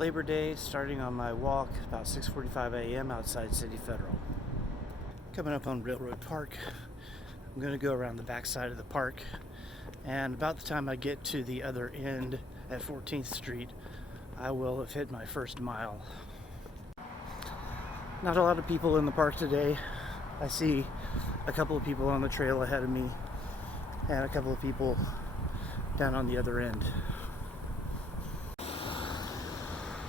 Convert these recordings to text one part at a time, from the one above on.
Labor Day, starting on my walk about 6:45 a.m. outside City Federal. Coming up on Railroad Park, I'm going to go around the back side of the park, and about the time I get to the other end at 14th Street, I will have hit my first mile. Not a lot of people in the park today. I see a couple of people on the trail ahead of me and a couple of people down on the other end.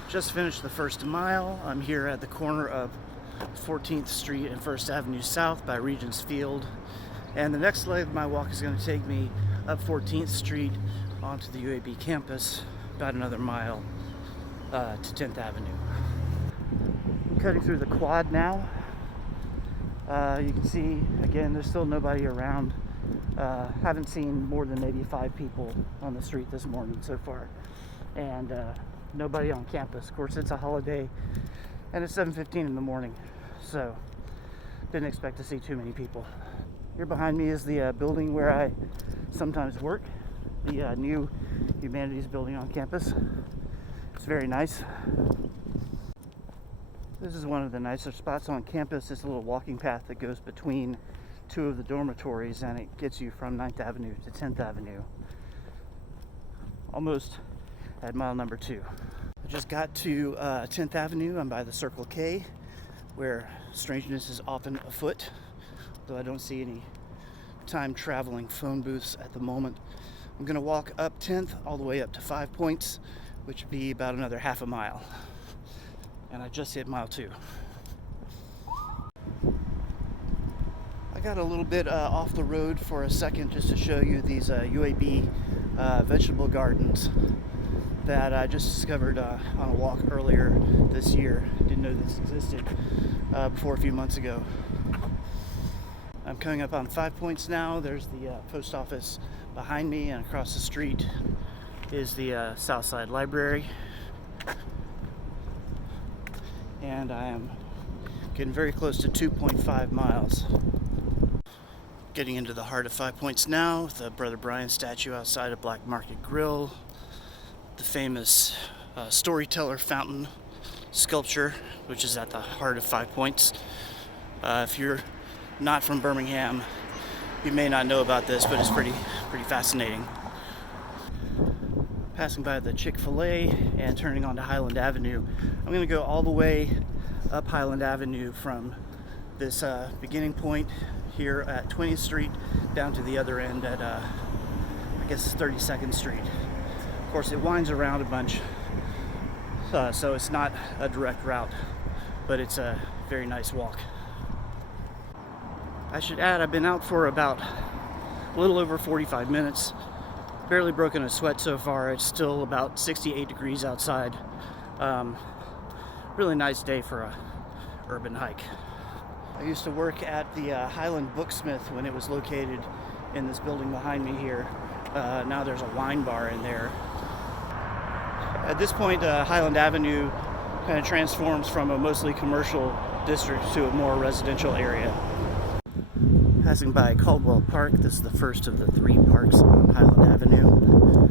Just finished the first mile. I'm here at the corner of 14th Street and 1st Avenue South by Regents Field. And the next leg of my walk is going to take me up 14th Street onto the UAB campus, about another mile to 10th Avenue. I'm cutting through the quad now. You can see, again, there's still nobody around. Haven't seen more than maybe 5 people on the street this morning so far. And nobody on campus. Of course, it's a holiday and it's 7:15 in the morning, so didn't expect to see too many people. Here behind me is the building where I sometimes work, the new humanities building on campus. It's very nice. This is one of the nicer spots on campus. This little walking path that goes between 2 of the dormitories, and it gets you from 9th Avenue to 10th Avenue. Almost at mile number 2. I just got to 10th Avenue. I'm by the Circle K, where strangeness is often afoot, though I don't see any time traveling phone booths at the moment. I'm going to walk up 10th all the way up to 5 Points, which would be about another half a mile. And I just hit mile 2. I got a little bit off the road for a second just to show you these UAB vegetable gardens that I just discovered on a walk earlier this year. Didn't know this existed before a few months ago. I'm coming up on 5 Points now. There's the post office behind me, and across the street is the Southside Library. And I am getting very close to 2.5 miles. Getting into the heart of 5 Points now, the Brother Brian statue outside of Black Market Grill, the famous storyteller fountain sculpture, which is at the heart of 5 Points. If you're not from Birmingham, you may not know about this, but it's pretty fascinating. Passing by the Chick-fil-A and turning onto Highland Avenue. I'm going to go all the way up Highland Avenue from this beginning point here at 20th Street down to the other end at I guess 32nd Street. Of course, it winds around a bunch, so it's not a direct route, but it's a very nice walk. I should add, I've been out for about a little over 45 minutes. Barely broken a sweat so far. It's still about 68 degrees outside. Really nice day for a urban hike. I used to work at the Highland Booksmith when it was located in this building behind me here. Now there's a wine bar in there. At this point, Highland Avenue kind of transforms from a mostly commercial district to a more residential area. Passing by Caldwell Park, this is the first of the 3 parks on Highland Avenue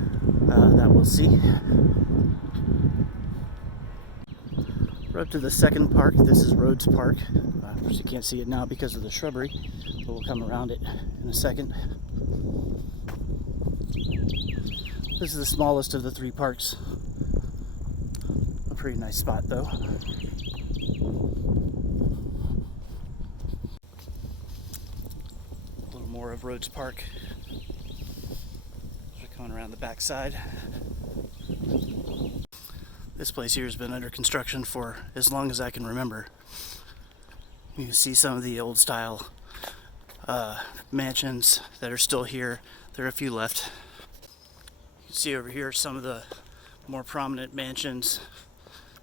that we'll see. We're up to the second park. This is Rhodes Park. Of course, you can't see it now because of the shrubbery, but we'll come around it in a second. This is the smallest of the 3 parks. A pretty nice spot, though. More of Rhodes Park. We're coming around the back side. This place here has been under construction for as long as I can remember. You can see some of the old style mansions that are still here. There are a few left. You can see over here some of the more prominent mansions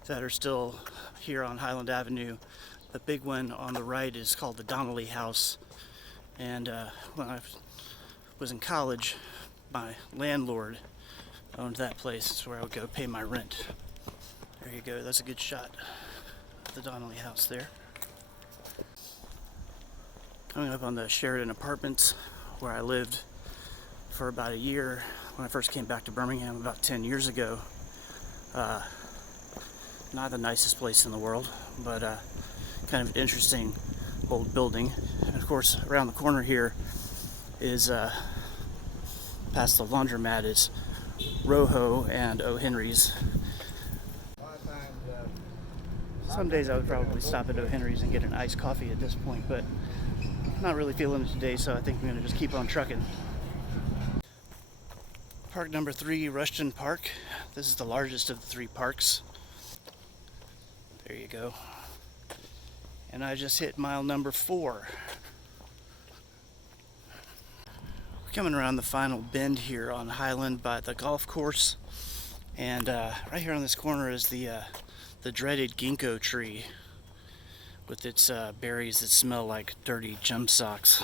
that are still here on Highland Avenue. The big one on the right is called the Donnelly House. And when I was in college, my landlord owned that place. It's where I would go pay my rent. There you go. That's a good shot of the Donnelly House there. Coming up on the Sheridan Apartments, where I lived for about a year when I first came back to Birmingham about 10 years ago. Not the nicest place in the world, but kind of an interesting old building. And of course, around the corner here is, past the laundromat, is Rojo and O. Henry's. Some days I would probably stop at O. Henry's and get an iced coffee at this point, but I'm not really feeling it today, so I think I'm going to just keep on trucking. Park number 3, Rushton Park. This is the largest of the 3 parks. There you go. And I just hit mile number 4. We're coming around the final bend here on Highland by the golf course. And right here on this corner is the dreaded ginkgo tree with its berries that smell like dirty gym socks.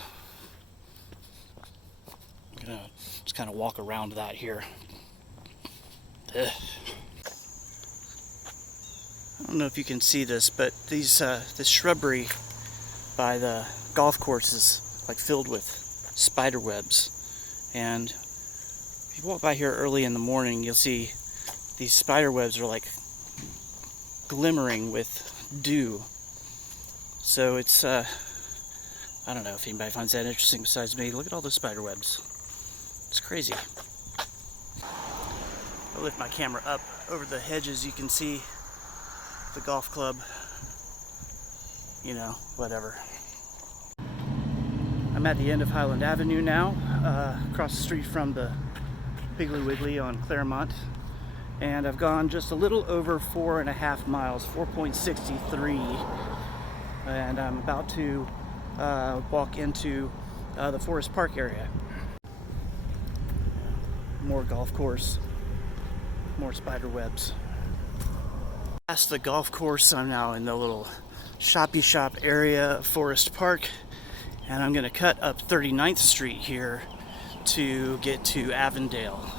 I'm gonna just kind of walk around that here. Ugh. I don't know if you can see this, but this shrubbery by the golf course is like filled with spider webs. And if you walk by here early in the morning, you'll see these spider webs are like glimmering with dew. So it's, I don't know if anybody finds that interesting besides me. Look at all those spider webs. It's crazy. I'll lift my camera up over the hedges. You can see the golf club, you know, whatever. I'm at the end of Highland Avenue now, across the street from the Piggly Wiggly on Claremont. And I've gone just a little over 4.5 miles, 4.63. And I'm about to walk into the Forest Park area. More golf course, more spider webs. Past the golf course, I'm now in the little shoppy shop area of Forest Park, and I'm going to cut up 39th Street here to get to Avondale.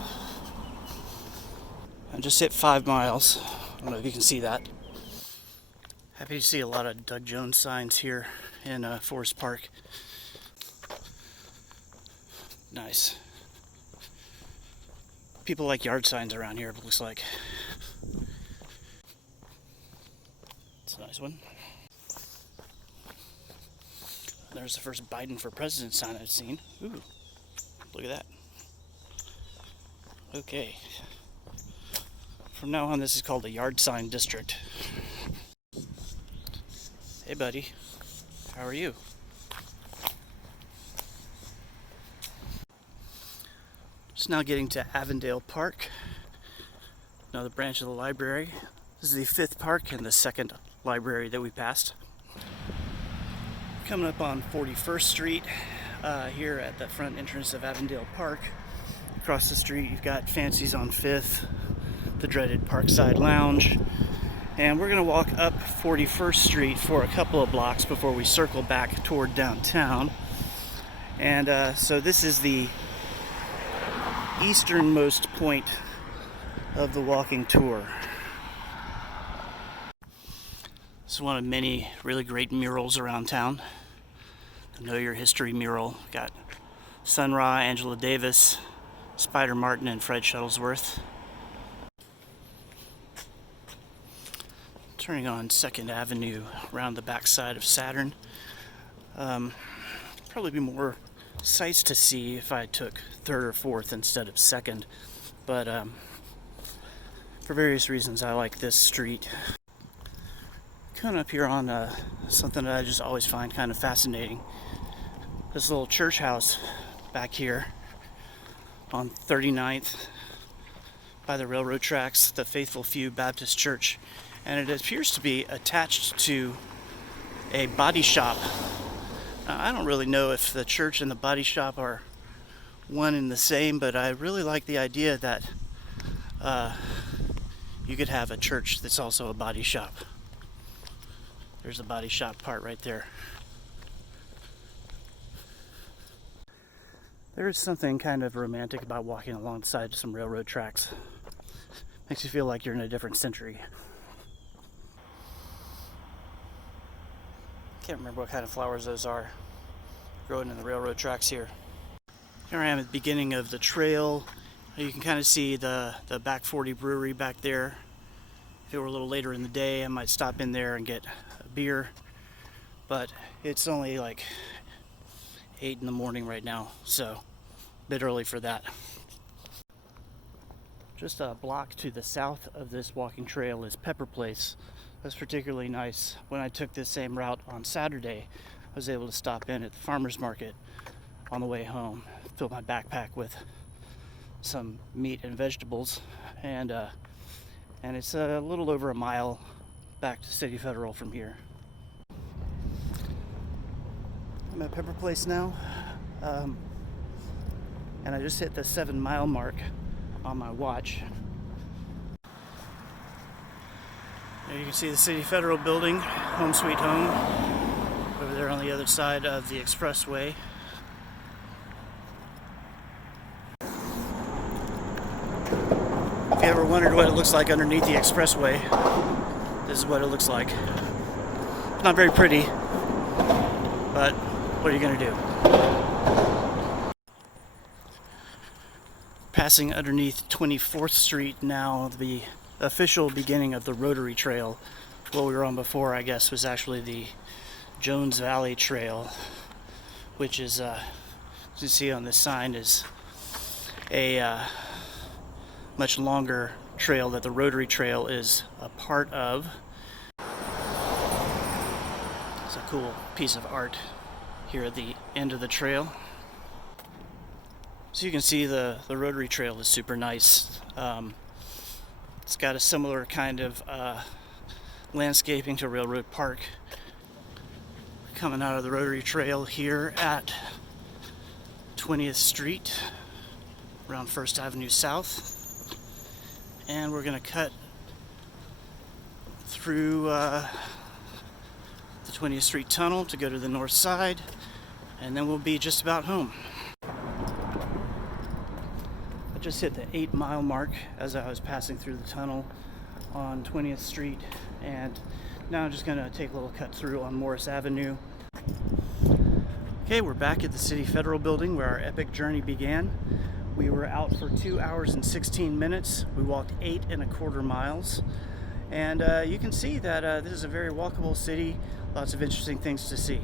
I just hit 5 miles. I don't know if you can see that. Happy to see a lot of Doug Jones signs here in Forest Park. Nice. People like yard signs around here, it looks like. It's a nice one. There's the first Biden for President sign I've seen. Ooh, look at that. Okay. From now on, this is called the Yard Sign District. Hey, buddy. How are you? Just now getting to Avondale Park, another branch of the library. This is the 5th park and the 2nd library that we passed. Coming up on 41st Street, here at the front entrance of Avondale Park. Across the street, you've got Fancy's on 5th, the dreaded Parkside Lounge. And we're going to walk up 41st Street for a couple of blocks before we circle back toward downtown. And so this is the easternmost point of the walking tour. It's one of many really great murals around town. The Know Your History mural. Got Sun Ra, Angela Davis, Spider Martin, and Fred Shuttlesworth. Turning on 2nd Avenue around the backside of Saturn. Probably be more sights to see if I took 3rd or 4th instead of 2nd, but for various reasons I like this street. Coming up here on something that I just always find kind of fascinating. This little church house back here on 39th by the railroad tracks, the Faithful Few Baptist Church, and it appears to be attached to a body shop. I don't really know if the church and the body shop are one and the same, but I really like the idea that you could have a church that's also a body shop. There's the body shop part right there. There is something kind of romantic about walking alongside some railroad tracks. Makes you feel like you're in a different century. Can't remember what kind of flowers those are growing in the railroad tracks here. Here I am at the beginning of the trail. You can kind of see the Back 40 Brewery back there. If it were a little later in the day, I might stop in there and get a beer, but it's only like 8 in the morning right now, so a bit early for that. Just a block to the south of this walking trail is Pepper Place. That's particularly nice. When I took this same route on Saturday, I was able to stop in at the farmer's market on the way home, fill my backpack with some meat and vegetables, and it's a little over a mile back to City Federal from here. I'm at Pepper Place now, and I just hit the 7-mile mark on my watch. There you can see the City Federal building, home sweet home, over there on the other side of the expressway. If you ever wondered what it looks like underneath the expressway, this is what it looks like. It's not very pretty, but what are you going to do? Passing underneath 24th Street now, the official beginning of the Rotary Trail. What we were on before, I guess, was actually the Jones Valley Trail, which is, as you see on this sign, is a much longer trail that the Rotary Trail is a part of. It's a cool piece of art here at the end of the trail. So you can see the Rotary Trail is super nice. It's got a similar kind of landscaping to Railroad Park. Coming out of the Rotary Trail here at 20th Street, around 1st Avenue South. And we're going to cut through the 20th Street Tunnel to go to the north side, and then we'll be just about home. I just hit the 8-mile mark as I was passing through the tunnel on 20th Street, and now I'm just going to take a little cut through on Morris Avenue. Okay, we're back at the City Federal building where our epic journey began. We were out for 2 hours and 16 minutes. We walked 8.25 miles. And you can see that this is a very walkable city, lots of interesting things to see.